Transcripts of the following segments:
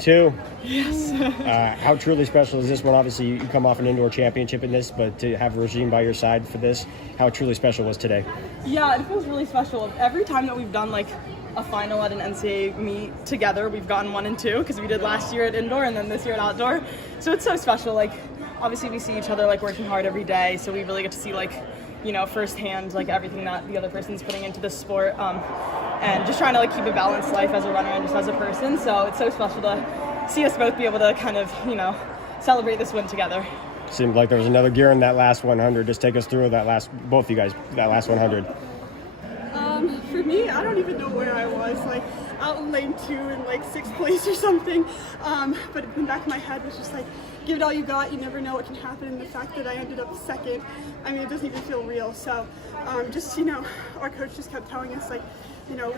Two. Yes. How truly special is this one? Obviously, you come off an indoor championship in this, but to have Roisin by your side for this, how truly special was today? Yeah, it feels really special. Every time that we've done like a final at an NCAA meet together, we've gotten 1 and 2 because we did last year at indoor and then this year at outdoor. So it's so special. Like, obviously, we see each other like working hard every day, so we really get to see like, you know, firsthand like everything that the other person's putting into the sport, and just trying to like keep a balanced life as a runner and just as a person. So it's so special to see us both be able to kind of, you know, celebrate this win together. Seemed like there was another gear in that last 100. Just take us through both you guys, that last 100. For me, I don't even know where I was, like out in lane 2 in like 6th place or something. But in the back of my head was just like, give it all you got, you never know what can happen. And the fact that I ended up second, I mean, it doesn't even feel real. So just, you know, our coach just kept telling us like, you know,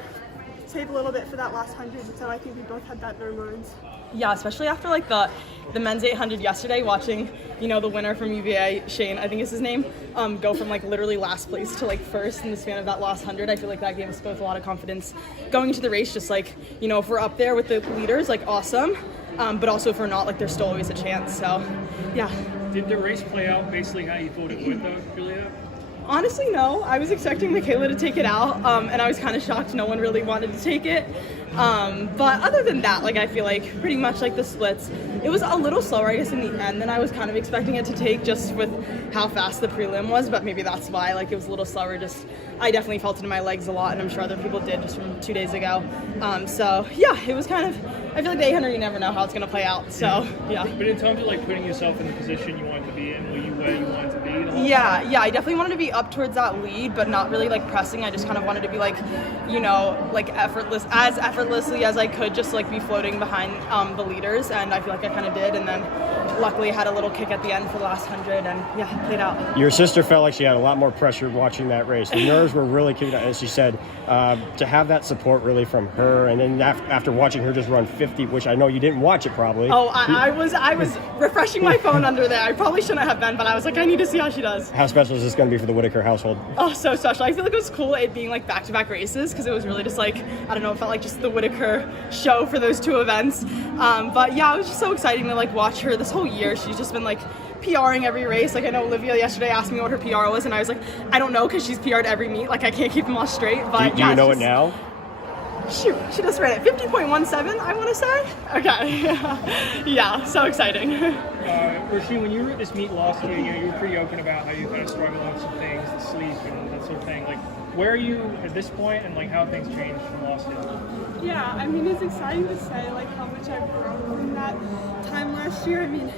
save a little bit for that last 100. And so I think we both had that in our minds. Yeah, especially after like the men's 800 yesterday, watching, you know, the winner from UVA, Shane, I think is his name, go from like literally last place to like first in the span of that last 100. I feel like that gave us both a lot of confidence going into the race. Just like, you know, if we're up there with the leaders, like awesome, but also if we're not, like there's still always a chance. So yeah. Did the race play out basically how you thought it would though, Juliette? Honestly, no. I was expecting Michaela to take it out, and I was kind of shocked no one really wanted to take it. But other than that, like I feel like pretty much like the splits, it was a little slower, I guess, in the end than I was kind of expecting it to take, just with how fast the prelim was. But maybe that's why, like, it was a little slower. Just I definitely felt it in my legs a lot, and I'm sure other people did just from 2 days ago. So yeah, it was kind of. I feel like the 800, you never know how it's gonna play out. So yeah. But in terms of like putting yourself in the position you wanted to be in, were you where you wanted to be? Yeah, I definitely wanted to be up towards that lead, but not really like pressing. I just kind of wanted to be like, you know, like effortlessly as I could, just like be floating behind the leaders, and I feel like I kind of did. And then luckily had a little kick at the end for the last 100, and yeah, played out. Your sister felt like she had a lot more pressure watching that race. The nerves were really kicking out, as she said. To have that support really from her, and then after watching her just run 50, which I know you didn't watch it probably. Oh, I was refreshing my phone under there. I probably shouldn't have been, but I was like, I need to see how she does. How special is this going to be for the Whittaker household? Oh, so special. I feel like it was cool it being like back-to-back races, because it was really just like, I don't know, it felt like just the Whittaker show for those 2 events. But yeah, it was just so exciting to like watch her this whole year. She's just been like PRing every race. Like I know Olivia yesterday asked me what her PR was, and I was like, I don't know, because she's PR'd every meet. Like I can't keep them all straight. But do you know it now? Shoot, she just ran it 50.17, I want to say. Okay. Yeah, so exciting. Roisin, when you were at this meet last year, you were pretty open about how you kind of struggle with some things, the sleep and that sort of thing. Like, where are you at this point, and like how have things changed from last year? Yeah, I mean, it's exciting to say like how much I've grown from that time last year. I mean,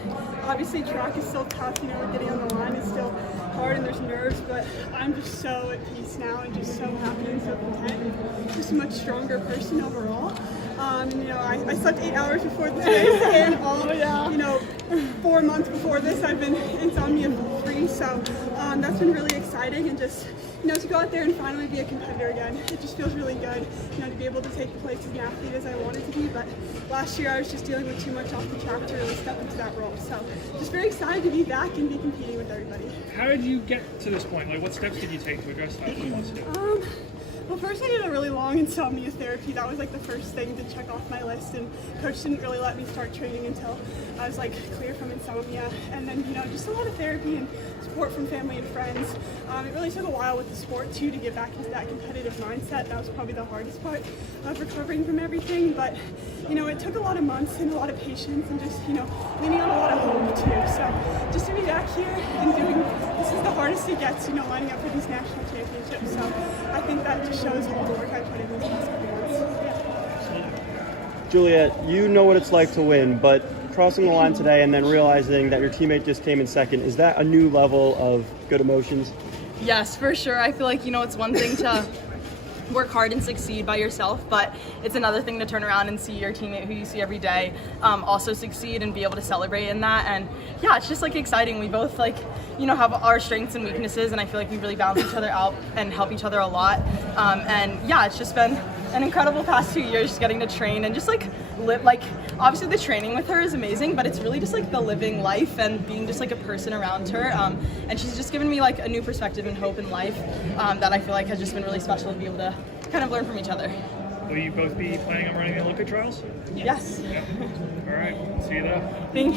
obviously track is still tough, you know, getting on the line is still hard and there's nerves, but I'm just so at peace now and just so happy and so content and just a much stronger person overall. You know, I slept 8 hours before this race, and you know, 4 months before this I've been insomnia free, so that's been really exciting, and just, you know, to go out there and finally be a competitor again, it just feels really good, you know, to be able to take the place as an athlete as I wanted to be. But last year I was just dealing with too much off the track to really step into that role, so just very excited to be back and be competing with everybody. How did you get to this point? Like, what steps did you take to address that last year? Well, first I did a really long insomnia therapy. That was like the first thing to check off my list, and coach didn't really let me start training until I was like clear from insomnia. And then, you know, just a lot of therapy and support from family and friends. It really took a while with the sport too to get back into that competitive mindset. That was probably the hardest part of recovering from everything. But, you know, it took a lot of months and a lot of patience and just, you know, leaning on a lot of hope too. So just to be back here and doing, this is the hardest it gets, you know, lining up for these national championships. So I think that just shows all the work I put in these last couple months. Yeah. Juliette, you know what it's like to win, but crossing the line today and then realizing that your teammate just came in second, is that a new level of good emotions? Yes, for sure. I feel like, you know, it's one thing to work hard and succeed by yourself, but it's another thing to turn around and see your teammate who you see every day also succeed and be able to celebrate in that. And yeah, it's just like exciting. We both, like, you know, have our strengths and weaknesses, and I feel like we really balance each other out and help each other a lot. And yeah, it's just been an incredible past 2 years, just getting to train and just like live, like obviously the training with her is amazing, but it's really just like the living life and being just like a person around her. And she's just given me like a new perspective and hope in life that I feel like has just been really special to be able to kind of learn from each other. Will you both be planning on running the Olympic trials? Yes. Yeah. All right. See you there. Thank you.